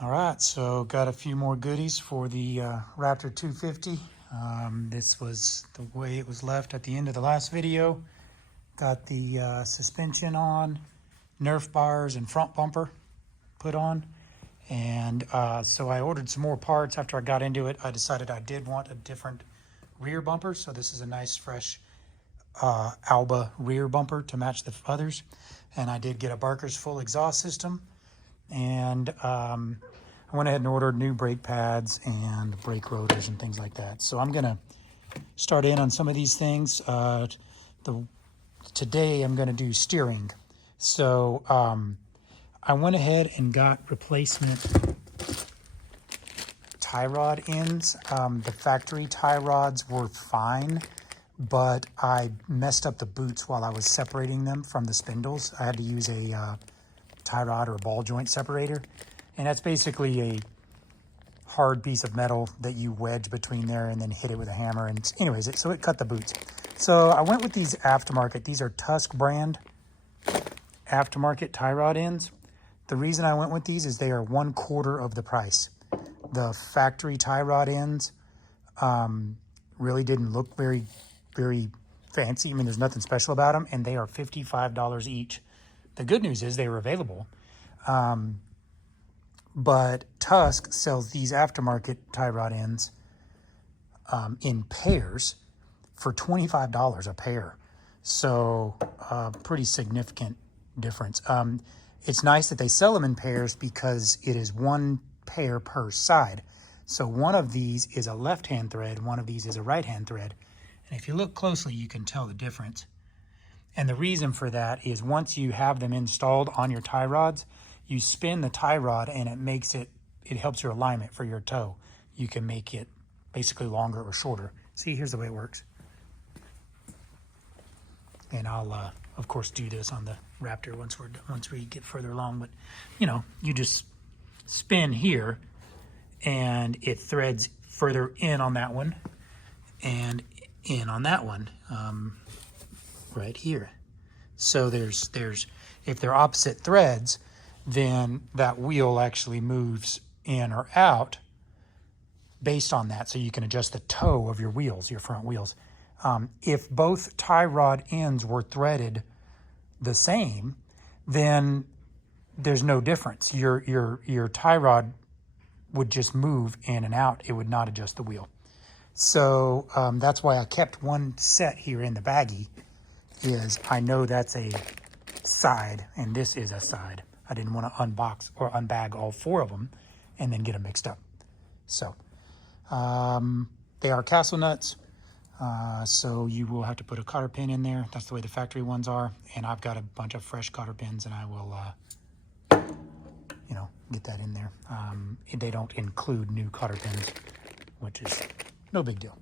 All right, so got a few more goodies for the Raptor 250. This was the way it was left at the end of the last video. Got the suspension on, Nerf bars and front bumper put on. And so I ordered some more parts. After I got into it, I decided I did want a different rear bumper. So this is a nice fresh Alba rear bumper to match the others. And I did get a Barker's full exhaust system. And I went ahead and ordered new brake pads and brake rotors and things like that. So I'm gonna start in on some of these things. Today I'm gonna do steering. So I went ahead and got replacement tie rod ends. The factory tie rods were fine, but I messed up the boots while I was separating them from the spindles. I had to use a tie rod or a ball joint separator, and that's basically a hard piece of metal that you wedge between there and then hit it with a hammer. And anyways, so it cut the boots. So I went with these aftermarket. These are Tusk brand aftermarket tie rod ends. The reason I went with these is they are 1/4 of the price. The factory tie rod ends really didn't look very fancy. I mean, there's nothing special about them, and they are $55 each. The good news is they were available. But Tusk sells these aftermarket tie rod ends in pairs for $25 a pair. So pretty significant difference. It's nice that they sell them in pairs because it is one pair per side. So one of these is a left-hand thread, one of these is a right-hand thread. And if you look closely, you can tell the difference. And the reason for that is once you have them installed on your tie rods, you spin the tie rod and it helps your alignment for your toe. You can make it basically longer or shorter. See, here's the way it works. And I'll, of course, do this on the Raptor once we get further along. But, you just spin here and it threads further in on that one and in on that one. Right here. So there's if they're opposite threads, then that wheel actually moves in or out based on that. So you can adjust the toe of your wheels, your front wheels. If both tie rod ends were threaded the same, then there's no difference. Your tie rod would just move in and out. It would not adjust the wheel. So that's why I kept one set here in the baggie. Is I know that's a side and this is a side. I didn't want to unbox or unbag all four of them and then get them mixed up. So they are castle nuts. So you will have to put a cotter pin in there. That's the way the factory ones are. And I've got a bunch of fresh cotter pins and I will, get that in there. They don't include new cotter pins, which is no big deal.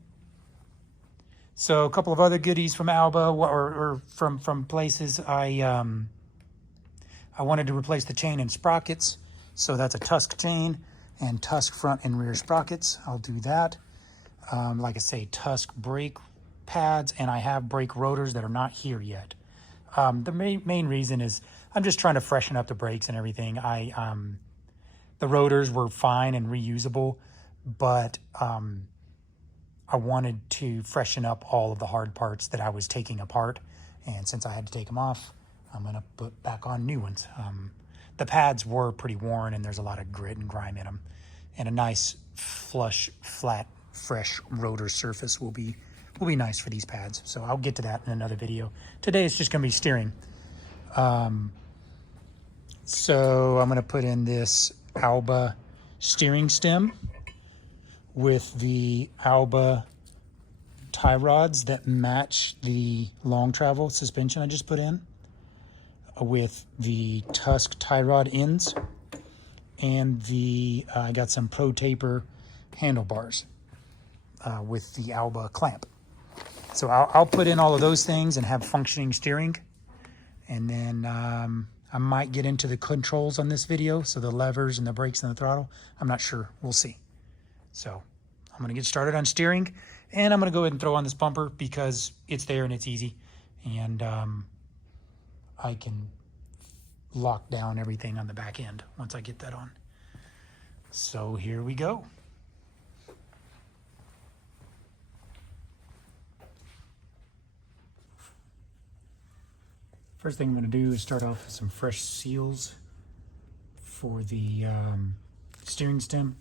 So a couple of other goodies from Alba or from places. I wanted to replace the chain and sprockets. So that's a Tusk chain and Tusk front and rear sprockets. I'll do that. Like I say, Tusk brake pads, and I have brake rotors that are not here yet. The main reason is I'm just trying to freshen up the brakes and everything. The rotors were fine and reusable, but I wanted to freshen up all of the hard parts that I was taking apart. And since I had to take them off, I'm going to put back on new ones. The pads were pretty worn and there's a lot of grit and grime in them. And a nice flush, flat, fresh rotor surface will be nice for these pads. So I'll get to that in another video. Today it's just going to be steering. So I'm going to put in this Alba steering stem with the Alba tie rods that match the long travel suspension I just put in, with the Tusk tie rod ends, and I got some Pro Taper handlebars with the Alba clamp. So I'll put in all of those things and have functioning steering, and then I might get into the controls on this video, so the levers and the brakes and the throttle. I'm not sure. We'll see. So I'm going to get started on steering, and I'm going to go ahead and throw on this bumper because it's there and it's easy. And I can lock down everything on the back end once I get that on. So here we go. First thing I'm going to do is start off with some fresh seals for the steering stem.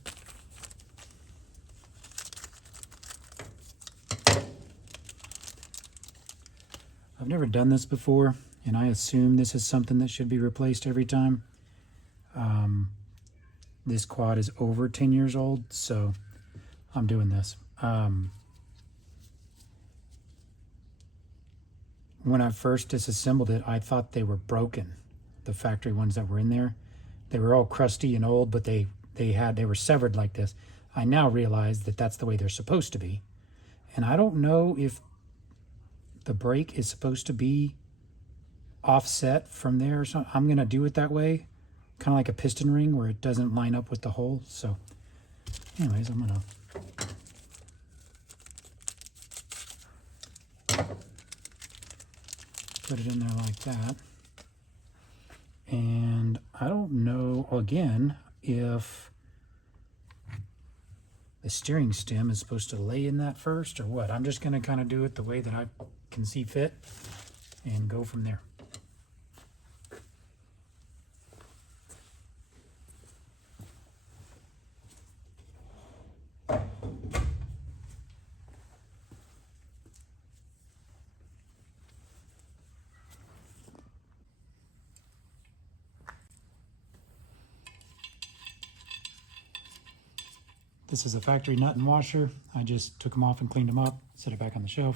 I've never done this before, and I assume this is something that should be replaced every time. This quad is over 10 years old, so I'm doing this. When I first disassembled it, I thought they were broken. The factory ones that were in there, they were all crusty and old, but they were severed like this. I now realize that that's the way they're supposed to be, and I don't know if the brake is supposed to be offset from there or something. I'm gonna do it that way, kind of like a piston ring where it doesn't line up with the hole. So, anyways, I'm gonna put it in there like that. And I don't know, again, if the steering stem is supposed to lay in that first or what. I'm just going to kind of do it the way that I can see fit and go from there. This is a factory nut and washer. I just took them off and cleaned them up, set it back on the shelf.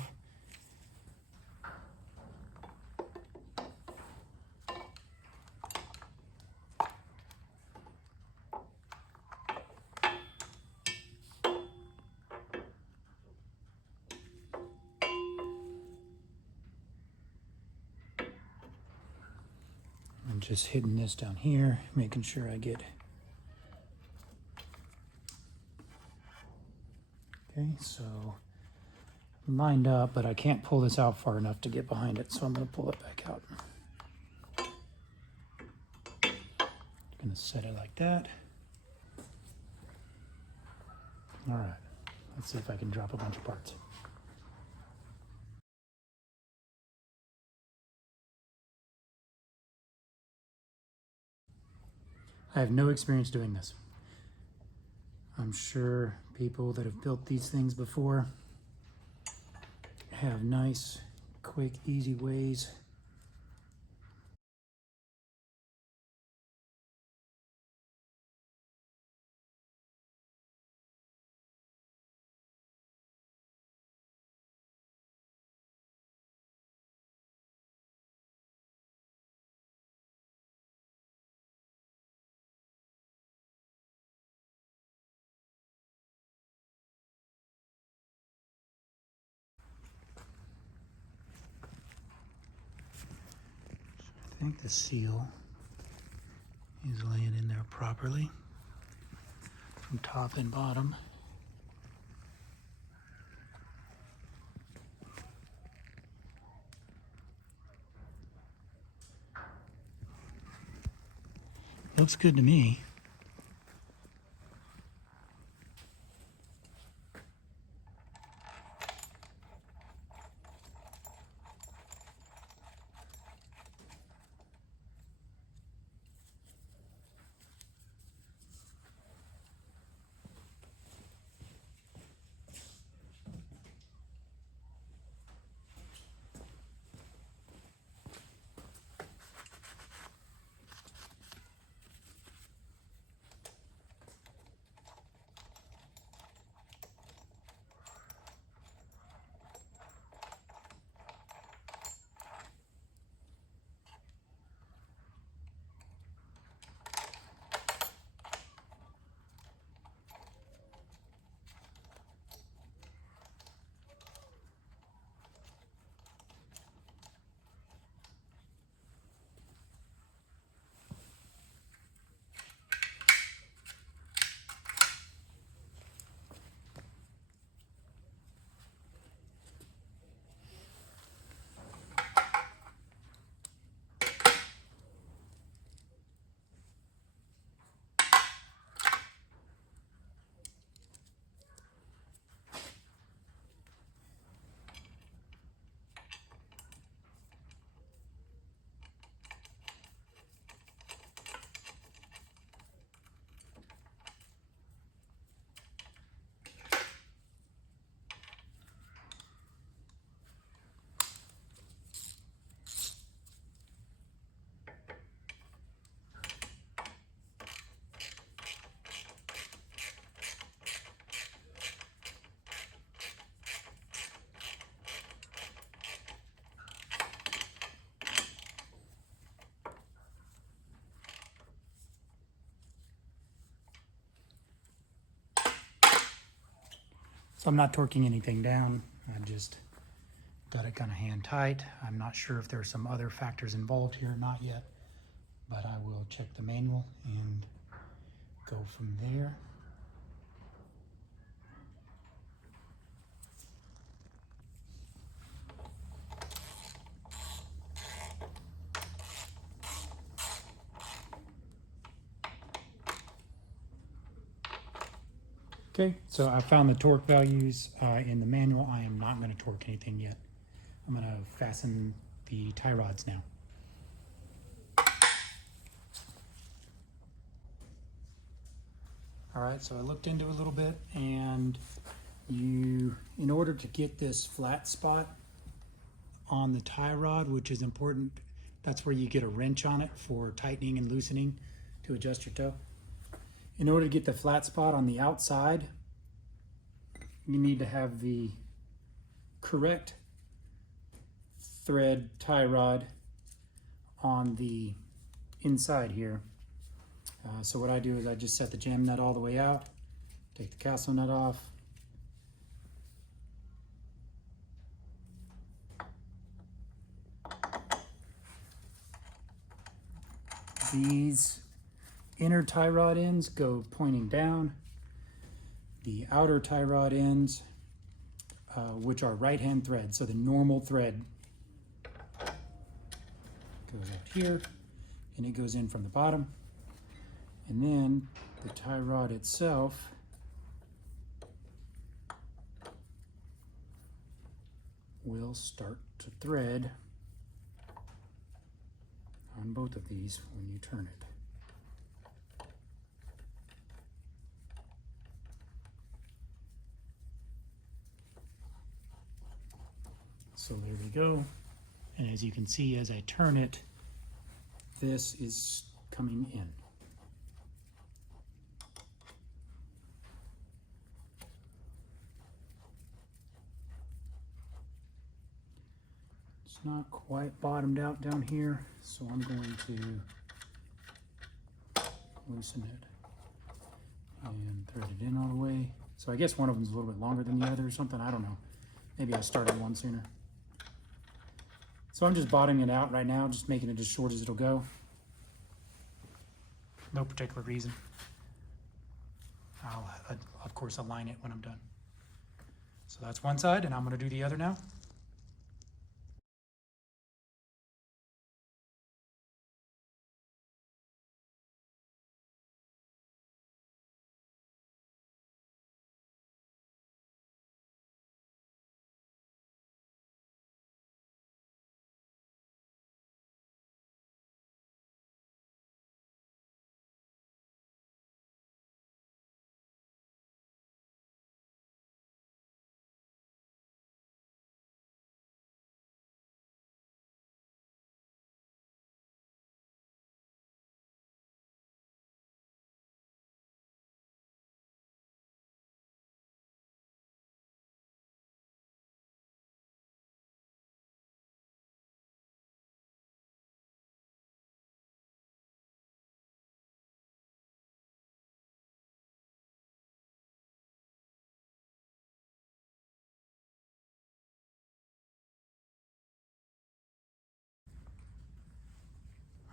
I'm just hitting this down here, making sure I get. Okay, so lined up, but I can't pull this out far enough to get behind it, so I'm going to pull it back out. Going to set it like that. All right, let's see if I can drop a bunch of parts. I have no experience doing this. I'm sure people that have built these things before have nice, quick, easy ways. I think the seal is laying in there properly from top and bottom. Looks good to me. So I'm not torquing anything down. I just got it kind of hand tight. I'm not sure if there's some other factors involved here, not yet, but I will check the manual and go from there. Okay, so I found the torque values in the manual. I am not going to torque anything yet. I'm going to fasten the tie rods now. All right, so I looked into it a little bit, and in order to get this flat spot on the tie rod, which is important, that's where you get a wrench on it for tightening and loosening to adjust your toe. In order to get the flat spot on the outside, you need to have the correct thread tie rod on the inside here. So what I do is I just set the jam nut all the way out, take the castle nut off, these inner tie rod ends go pointing down. The outer tie rod ends, which are right hand thread, so the normal thread goes out here and it goes in from the bottom. And then the tie rod itself will start to thread on both of these when you turn it. So there we go. And as you can see, as I turn it, this is coming in. It's not quite bottomed out down here, so I'm going to loosen it and thread it in all the way. So I guess one of them is a little bit longer than the other or something, I don't know. Maybe I started one sooner. So I'm just bottoming it out right now, just making it as short as it'll go. No particular reason. I'll, of course, align it when I'm done. So that's one side, and I'm going to do the other now.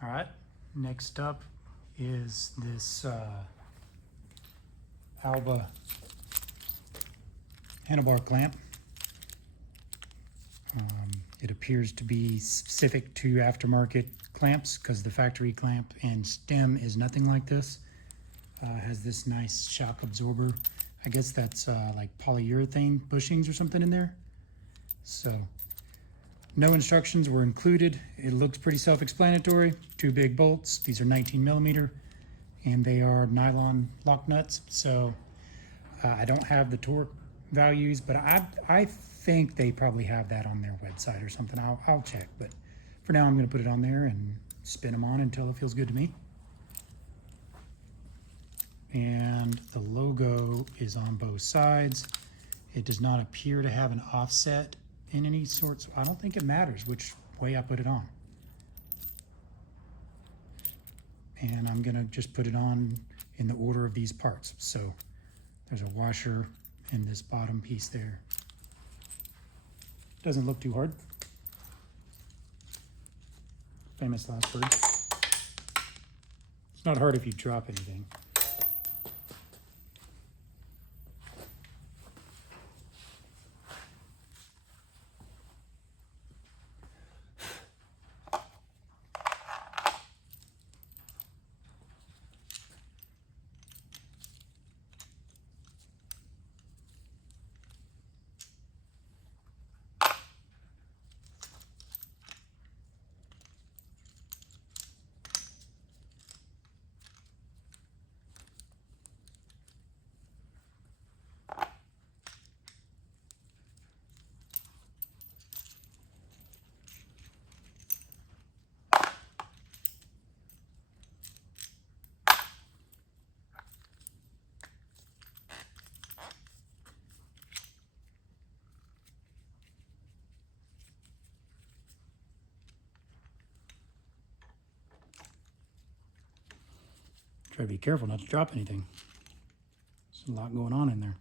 All right, next up is this Alba handlebar clamp. It appears to be specific to aftermarket clamps because the factory clamp and stem is nothing like this. Has this nice shock absorber. I guess that's like polyurethane bushings or something in there. So no instructions were included. It looks pretty self-explanatory. 2 big bolts. These are 19 millimeter and they are nylon lock nuts. So I don't have the torque values, but I think they probably have that on their website or something. I'll check, but for now I'm going to put it on there and spin them on until it feels good to me. And the logo is on both sides. It does not appear to have an offset in any sort, so I don't think it matters which way I put it on. And I'm gonna just put it on in the order of these parts. So there's a washer and this bottom piece there. Doesn't look too hard. Famous last word. It's not hard if you drop anything. Try to be careful not to drop anything. There's a lot going on in there.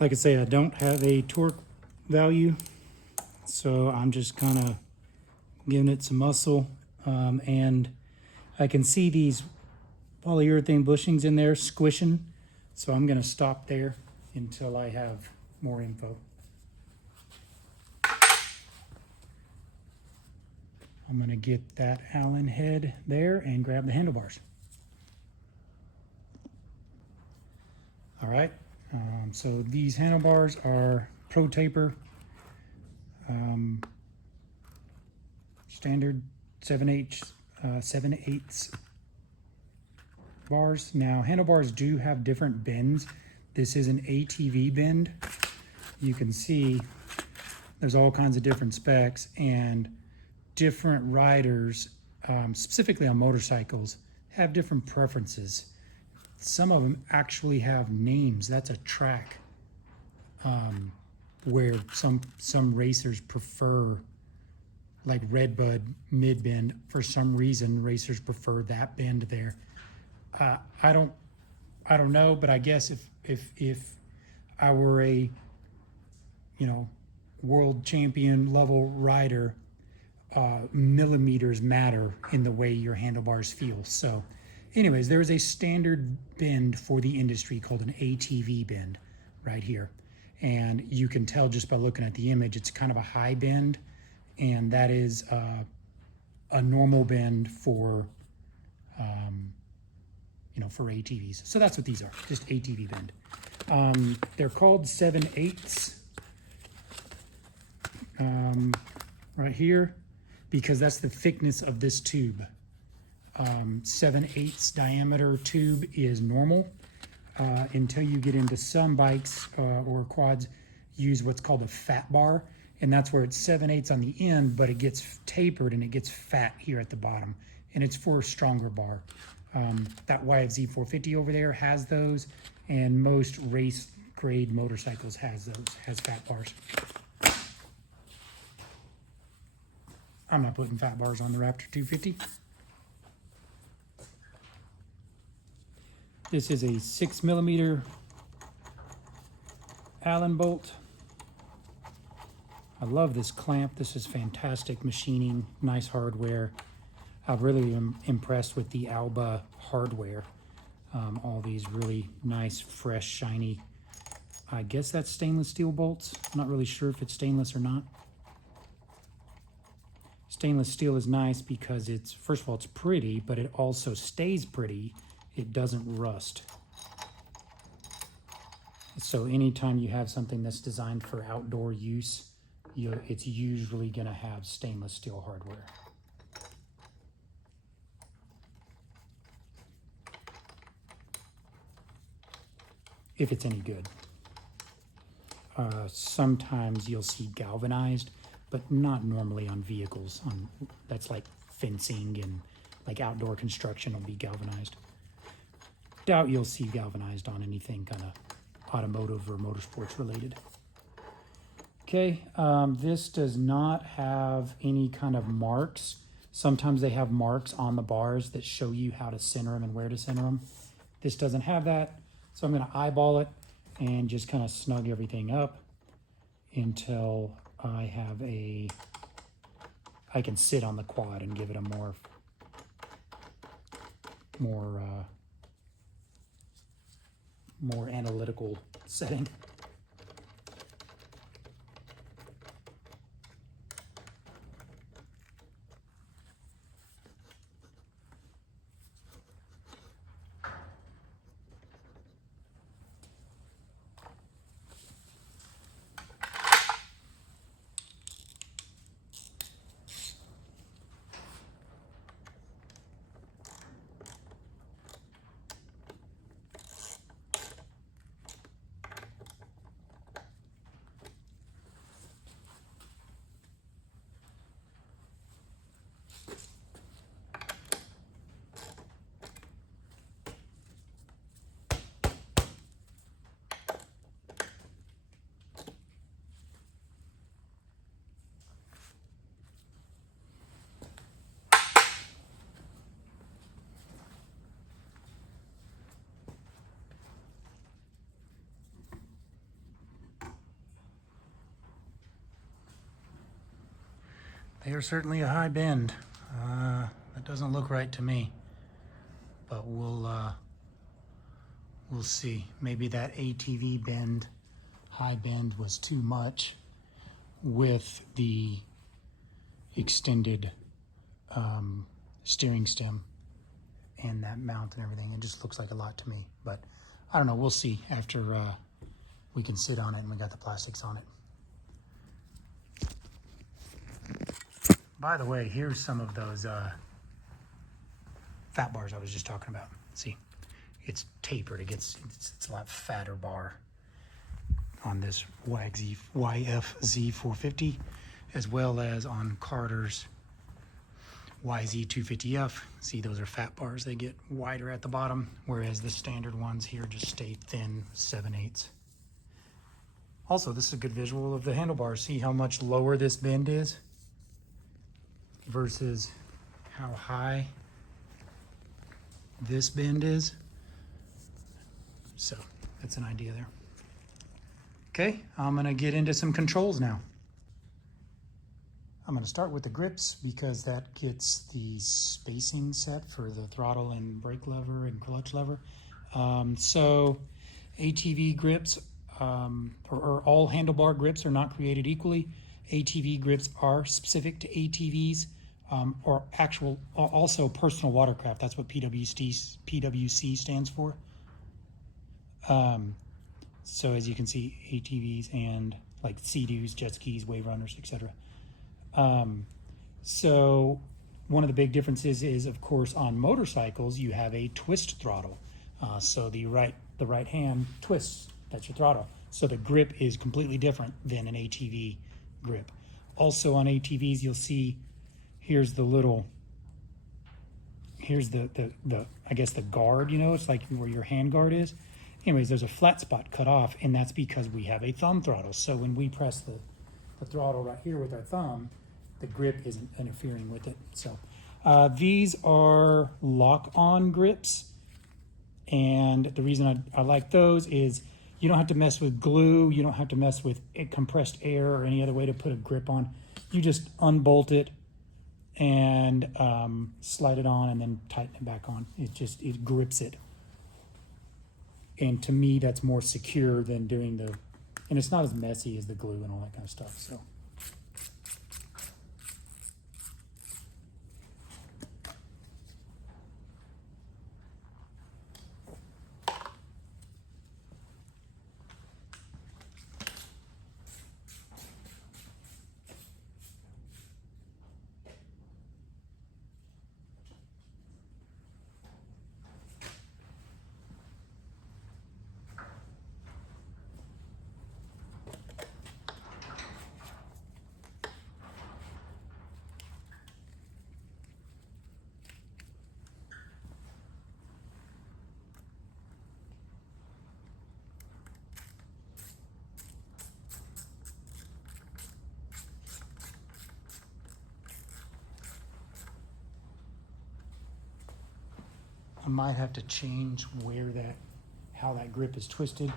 Like I say, I don't have a torque value, so I'm just kind of giving it some muscle. And I can see these polyurethane bushings in there squishing, so I'm going to stop there until I have more info. I'm going to get that Allen head there and grab the handlebars. All right. So these handlebars are Pro Taper, standard 7/8 bars. Now handlebars do have different bends. This is an ATV bend. You can see there's all kinds of different specs, and different riders, specifically on motorcycles, have different preferences. Some of them actually have names. That's a track, where some racers prefer, like Redbud mid bend. For some reason, racers prefer that bend there. I don't know, but I guess if I were a world champion level rider, millimeters matter in the way your handlebars feel. So anyways, there is a standard bend for the industry called an ATV bend right here. And you can tell just by looking at the image, it's kind of a high bend. And that is a normal bend for, for ATVs. So that's what these are, just ATV bend. They're called 7/8 right here because that's the thickness of this tube. 7/8 diameter tube is normal until you get into some bikes or quads use what's called a fat bar, and that's where it's 7/8 on the end, but it gets tapered and it gets fat here at the bottom, and it's for a stronger bar. That YFZ 450 over there has those, and most race grade motorcycles has fat bars. I'm not putting fat bars on the Raptor 250. This is a 6mm Allen bolt. I love this clamp. This is fantastic machining, nice hardware. I'm really impressed with the Alba hardware. All these really nice, fresh, shiny, I guess that's stainless steel bolts. I'm not really sure if it's stainless or not. Stainless steel is nice because it's, first of all, it's pretty, but it also stays pretty. It doesn't rust. So anytime you have something that's designed for outdoor use, it's usually going to have stainless steel hardware. If it's any good. Sometimes you'll see galvanized, but not normally on vehicles. That's like fencing and like outdoor construction will be galvanized. Doubt you'll see galvanized on anything kind of automotive or motorsports related. Okay, this does not have any kind of marks. Sometimes they have marks on the bars that show you how to center them and where to center them. This doesn't have that, so I'm going to eyeball it and just kind of snug everything up until I can sit on the quad and give it a more analytical setting. They are certainly a high bend. That doesn't look right to me, but we'll see. Maybe that ATV bend, high bend, was too much with the extended steering stem and that mount and everything. It just looks like a lot to me, but I don't know. We'll see after we can sit on it and we got the plastics on it. By the way, here's some of those fat bars I was just talking about. See, it's tapered. It's a lot fatter bar on this YFZ 450, as well as on Carter's YZ 250F. See, those are fat bars. They get wider at the bottom, whereas the standard ones here just stay thin 7/8. Also, this is a good visual of the handlebars. See how much lower this bend is versus how high this bend is. So that's an idea there. Okay, I'm gonna get into some controls now. I'm gonna start with the grips because that gets the spacing set for the throttle and brake lever and clutch lever. So ATV grips, or all handlebar grips are not created equally. ATV grips are specific to ATVs, or also personal watercraft. That's what PWC stands for. So as you can see, ATVs and like Sea-Doos, jet skis, wave runners, etc. So one of the big differences is, of course, on motorcycles you have a twist throttle. So the right hand twists. That's your throttle. So the grip is completely different than an ATV grip. Also on ATVs, you'll see here's the I guess the guard. You know, it's like where your hand guard is. Anyways, there's a flat spot cut off, and that's because we have a thumb throttle. So when we press the throttle right here with our thumb, the grip isn't interfering with it. So these are lock-on grips, and the reason I like those is you don't have to mess with glue, you don't have to mess with compressed air or any other way to put a grip on. You just unbolt it and slide it on and then tighten it back on. It grips it. And to me, that's more secure than doing and it's not as messy as the glue and all that kind of stuff. So. I might have to change how that grip is twisted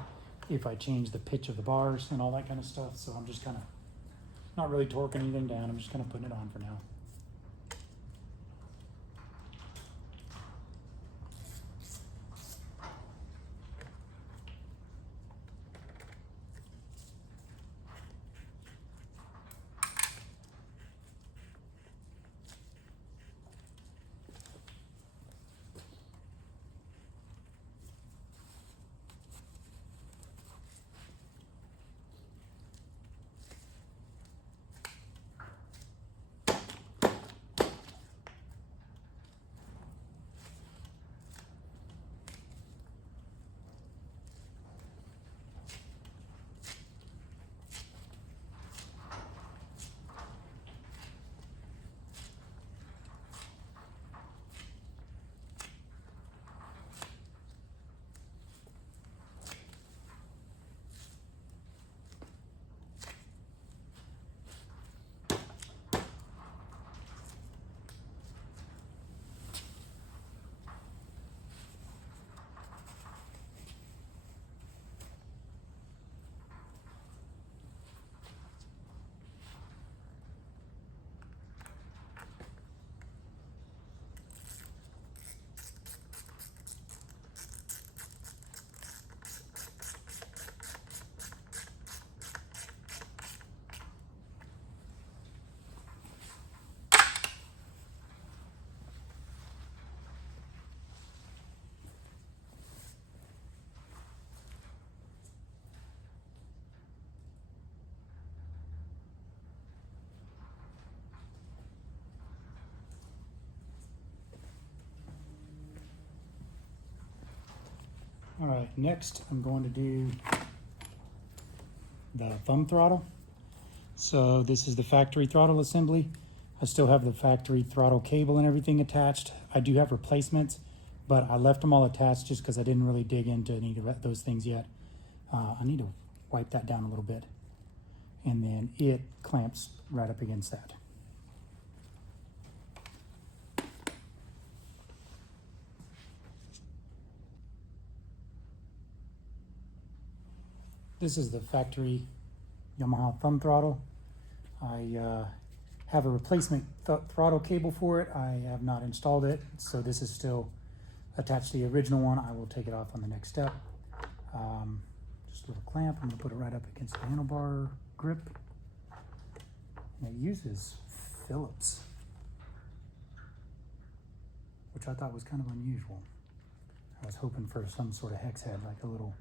if I change the pitch of the bars and all that kind of stuff. So I'm just kind of not really torquing anything down. I'm just kind of putting it on for now. All right, next I'm going to do the thumb throttle. So this is the factory throttle assembly. I still have the factory throttle cable and everything attached. I do have replacements, but I left them all attached just because I didn't really dig into any of those things yet. I need to wipe that down a little bit. And then it clamps right up against that. This is the factory Yamaha thumb throttle. I have a replacement throttle cable for it. I have not installed it, so this is still attached to the original one. I will take it off on the next step. Just a little clamp. I'm going to put it right up against the handlebar grip. And it uses Phillips, which I thought was kind of unusual. I was hoping for some sort of hex head, like a little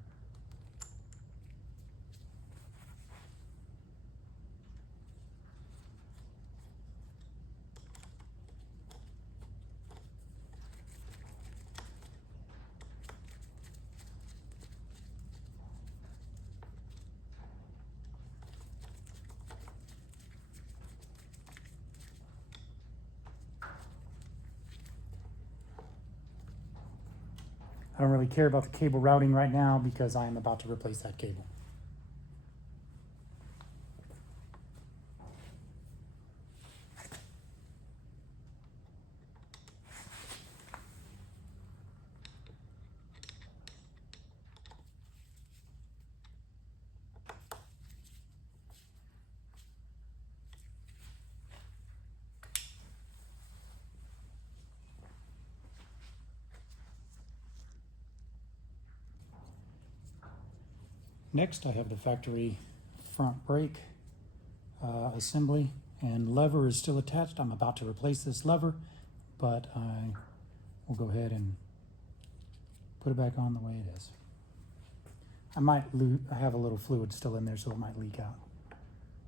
I don't really care about the cable routing right now because I am about to replace that cable. Next, I have the factory front brake assembly, and lever is still attached. I'm about to replace this lever, but I will go ahead and put it back on the way it is. I might have a little fluid still in there, so it might leak out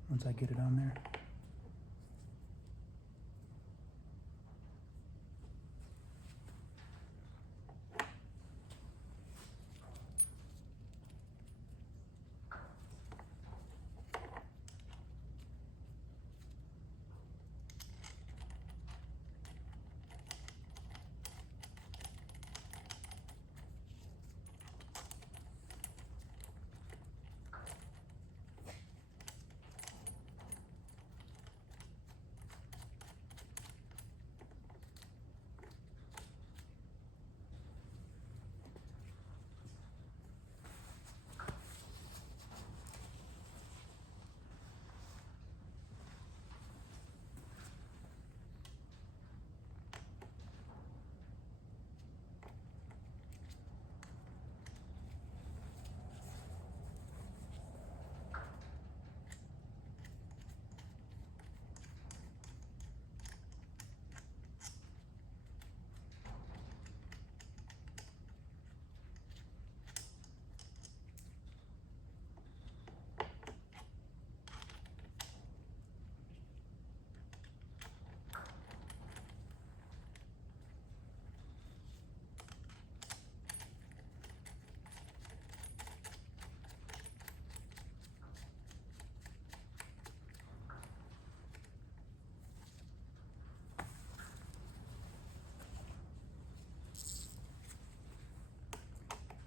once I get it on there.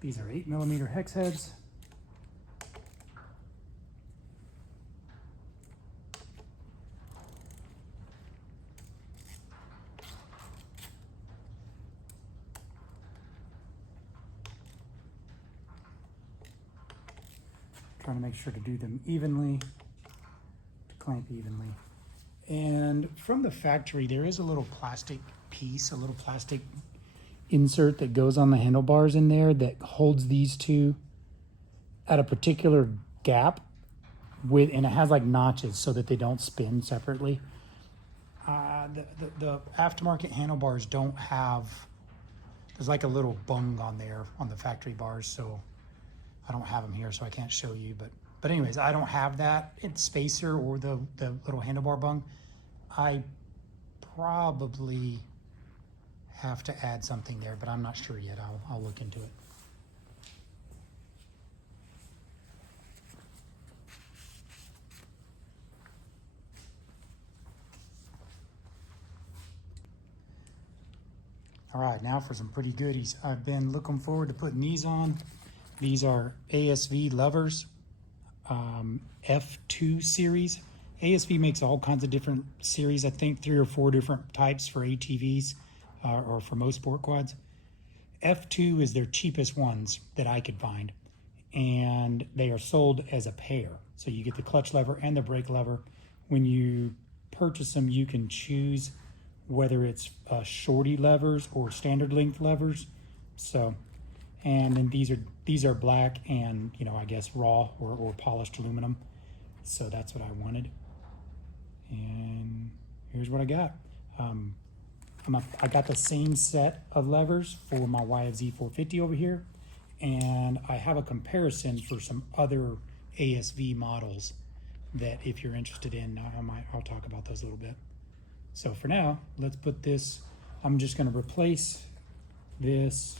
These are 8mm hex heads. Trying to make sure to do them evenly, to clamp evenly. And from the factory, there is a little plastic piece, a little plastic insert that goes on the handlebars in there that holds these two at a particular gap and it has like notches so that they don't spin separately. The aftermarket handlebars don't have, there's like a little bung on there on the factory bars, so I don't have them here, so I can't show you, but anyways, I don't have that spacer or the little handlebar bung. I probably have to add something there, but I'm not sure yet. I'll look into it. All right, now for some pretty goodies. I've been looking forward to putting these on. These are ASV levers, F2 series. ASV makes all kinds of different series, I think 3 or 4 different types for ATVs or for most sport quads. F2 is their cheapest ones that I could find, and they are sold as a pair. So you get the clutch lever and the brake lever. When you purchase them, you can choose whether it's shorty levers or standard length levers. So, and then these are black and, you know, I guess raw or polished aluminum. So that's what I wanted. And here's what I got. I got the same set of levers for my YFZ 450 over here, and I have a comparison for some other ASV models that if you're interested in, I'll talk about those a little bit. So for now, let's put this, I'm just going to replace this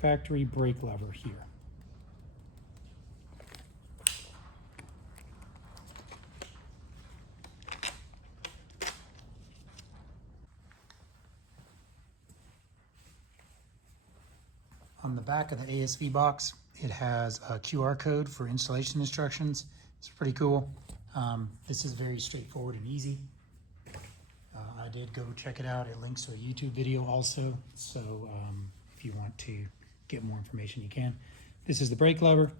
factory brake lever here. on the back of the ASV box, it has a QR code for installation instructions. It's pretty cool. This is very straightforward and easy. I did go check it out. It links to a YouTube video also. So if you want to get more information, you can. This is the brake lever.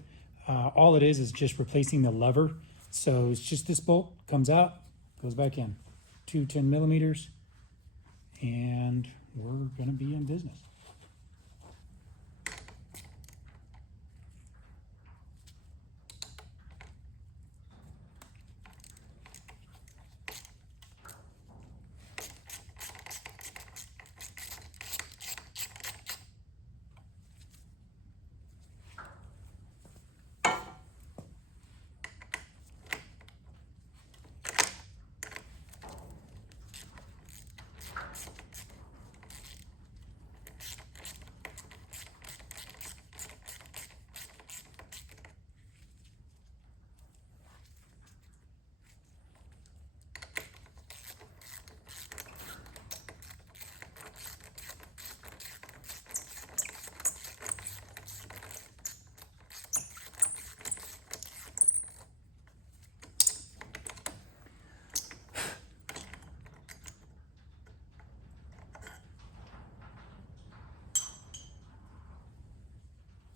All it is just replacing the lever. So it's just this bolt comes out, goes back in. 2 10mm, and we're gonna be in business.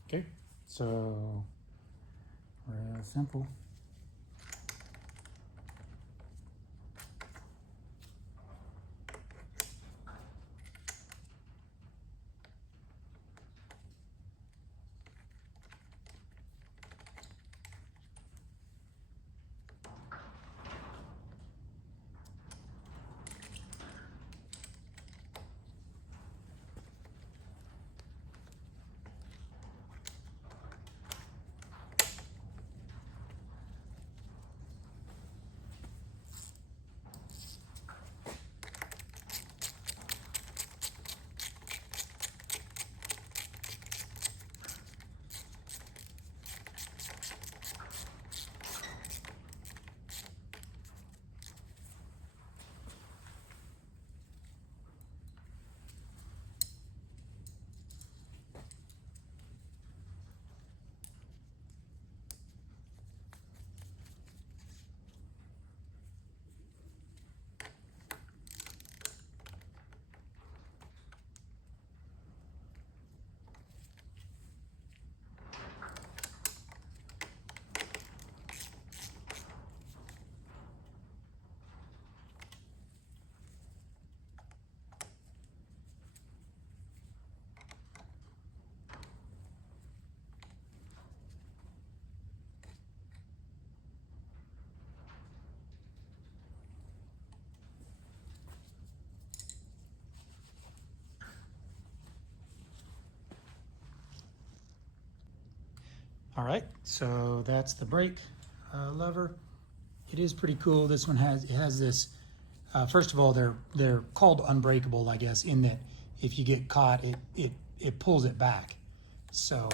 Okay, so real simple. All right, so that's the brake lever. It is pretty cool. This one has this. First of all, they're called unbreakable, I guess, in that if you get caught, it pulls it back. So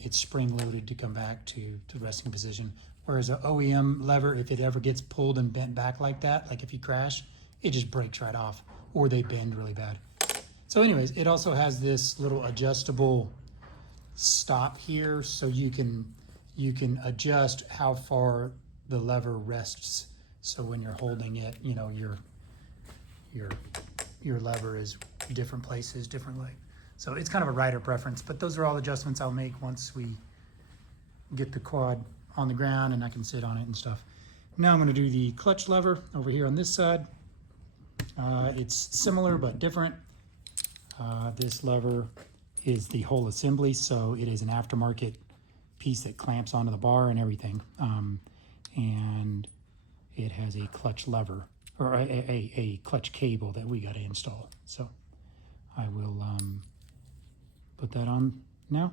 it's spring loaded to come back to resting position. Whereas an OEM lever, if it ever gets pulled and bent back like that, like if you crash, it just breaks right off, or they bend really bad. So anyways, it also has this little adjustable stop here, so you can adjust how far the lever rests. So when you're holding it, you know, your lever is different places, different length. So it's kind of a rider preference, but those are all adjustments I'll make once we get the quad on the ground and I can sit on it and stuff. Now I'm going to do the clutch lever over here on this side. It's similar but different. This lever is the whole assembly, so it is an aftermarket piece that clamps onto the bar and everything. And it has a clutch lever, or a clutch cable that we got to install. So I will put that on now.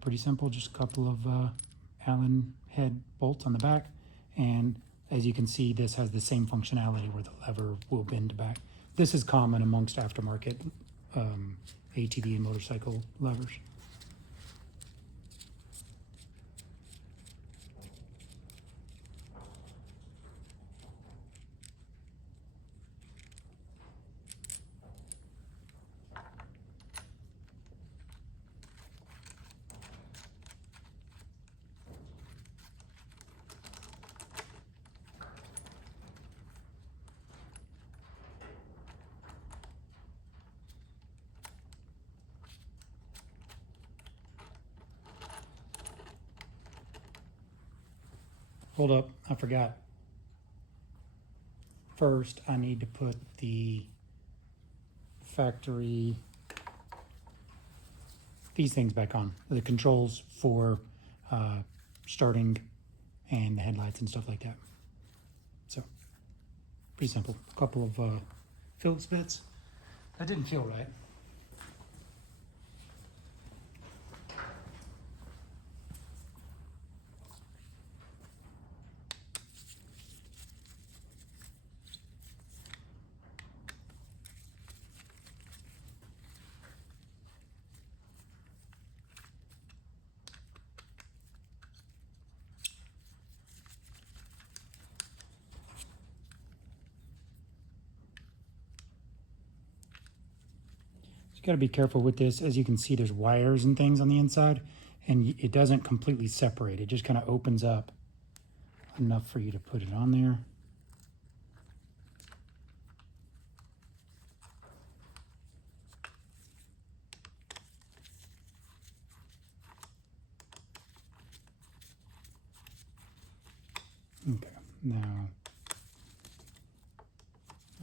Pretty simple, just a couple of Allen head bolts on the back. And as you can see, this has the same functionality where the lever will bend back. This is common amongst aftermarket ATV and motorcycle levers. hold up, I forgot. First, I need to put the factory, these things back on. The controls for starting and the headlights and stuff like that. So, pretty simple. A couple of Phillips bits. That didn't feel right. You got to be careful with this. As you can see, there's wires and things on the inside, and it doesn't completely separate. It just kind of opens up enough for you to put it on there. Okay, now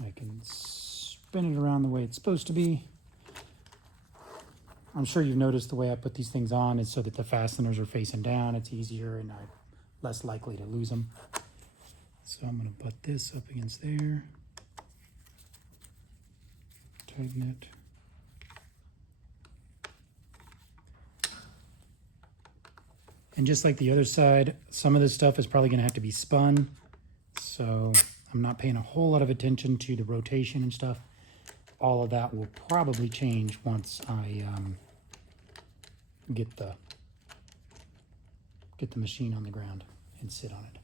I can spin it around the way it's supposed to be. I'm sure you've noticed the way I put these things on is so that the fasteners are facing down. It's easier and I'm less likely to lose them. So I'm going to put this up against there. Tighten it. And just like the other side, some of this stuff is probably going to have to be spun. So I'm not paying a whole lot of attention to the rotation and stuff. All of that will probably change once I get the machine on the ground and sit on it.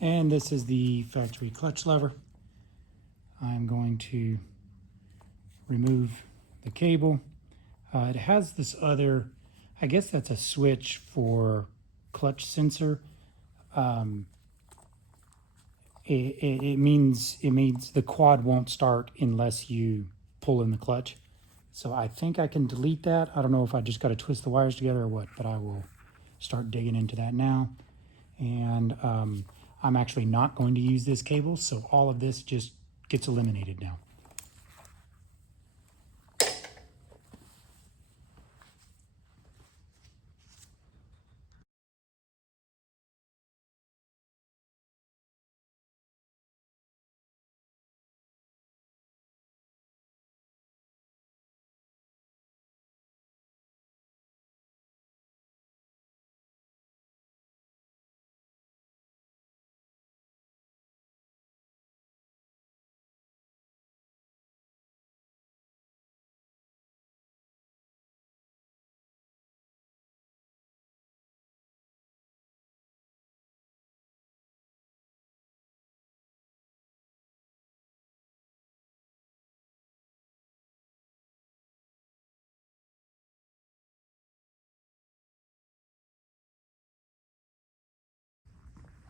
And this is the factory clutch lever. I'm going to remove the cable. It has this other, I guess that's a switch for clutch sensor. It means the quad won't start unless you pull in the clutch. So I think I can delete that. I don't know if I just got to twist the wires together or what, but I will start digging into that now. And I'm actually not going to use this cable, so all of this just gets eliminated now.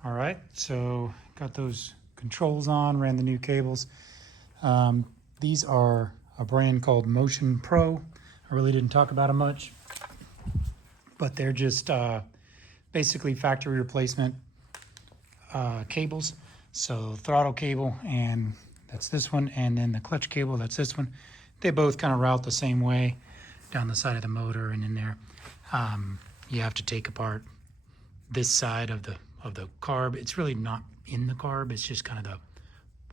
All right, so got those controls on, ran the new cables. These are a brand called Motion Pro. I really didn't talk about them much, but they're just basically factory replacement cables. So throttle cable, and that's this one, and then the clutch cable, that's this one. They both kind of route the same way down the side of the motor and in there. You have to take apart this side of the carb. It's really not in the carb, it's just kind of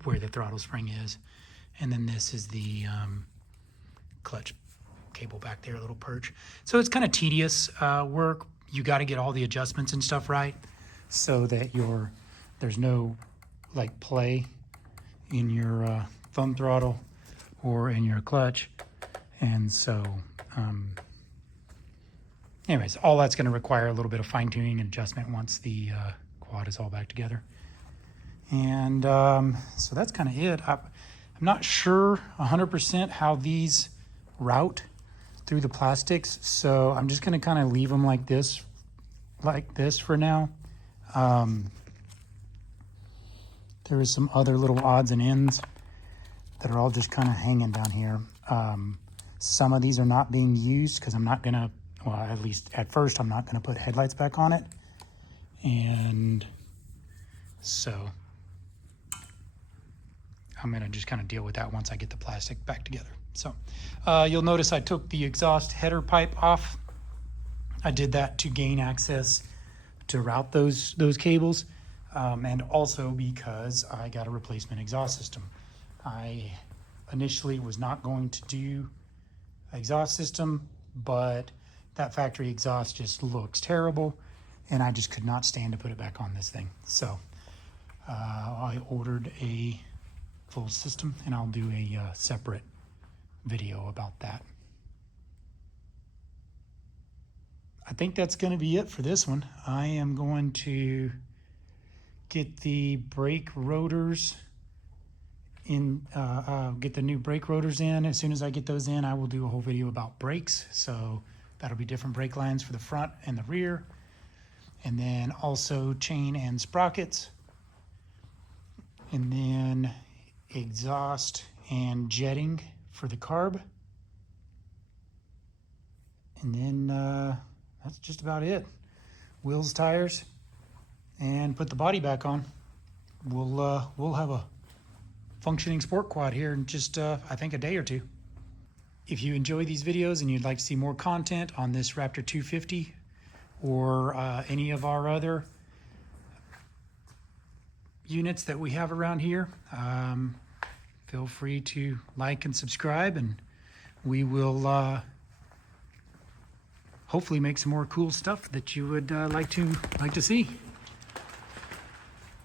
where the throttle spring is. And then this is the clutch cable back there, a little perch. So it's kind of tedious work. You got to get all the adjustments and stuff right so that there's no like play in your thumb throttle or in your clutch. And so anyways, all that's going to require a little bit of fine tuning and adjustment once the quad is all back together. And so that's kind of it. I'm not sure 100% how these route through the plastics, so I'm just going to kind of leave them like this for now. There is some other little odds and ends that are all just kind of hanging down here. Some of these are not being used because I'm not going to, well, at least at first, I'm not going to put headlights back on it. And so I'm going to just kind of deal with that once I get the plastic back together. So you'll notice I took the exhaust header pipe off. I did that to gain access to route those cables, and also because I got a replacement exhaust system. I initially was not going to do exhaust system, but that factory exhaust just looks terrible, and I just could not stand to put it back on this thing. So I ordered a full system, and I'll do a separate video about that. I think that's going to be it for this one. I am going to get the brake rotors in, get the new brake rotors in. As soon as I get those in, I will do a whole video about brakes. So that'll be different brake lines for the front and the rear. And then also chain and sprockets. And then exhaust and jetting for the carb. And then that's just about it. Wheels, tires, and put the body back on. We'll have a functioning sport quad here in just I think a day or two. If you enjoy these videos and you'd like to see more content on this Raptor 250 or any of our other units that we have around here, feel free to like and subscribe, and we will hopefully make some more cool stuff that you would like to see.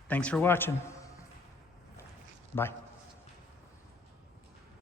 Thanks for watching. Bye.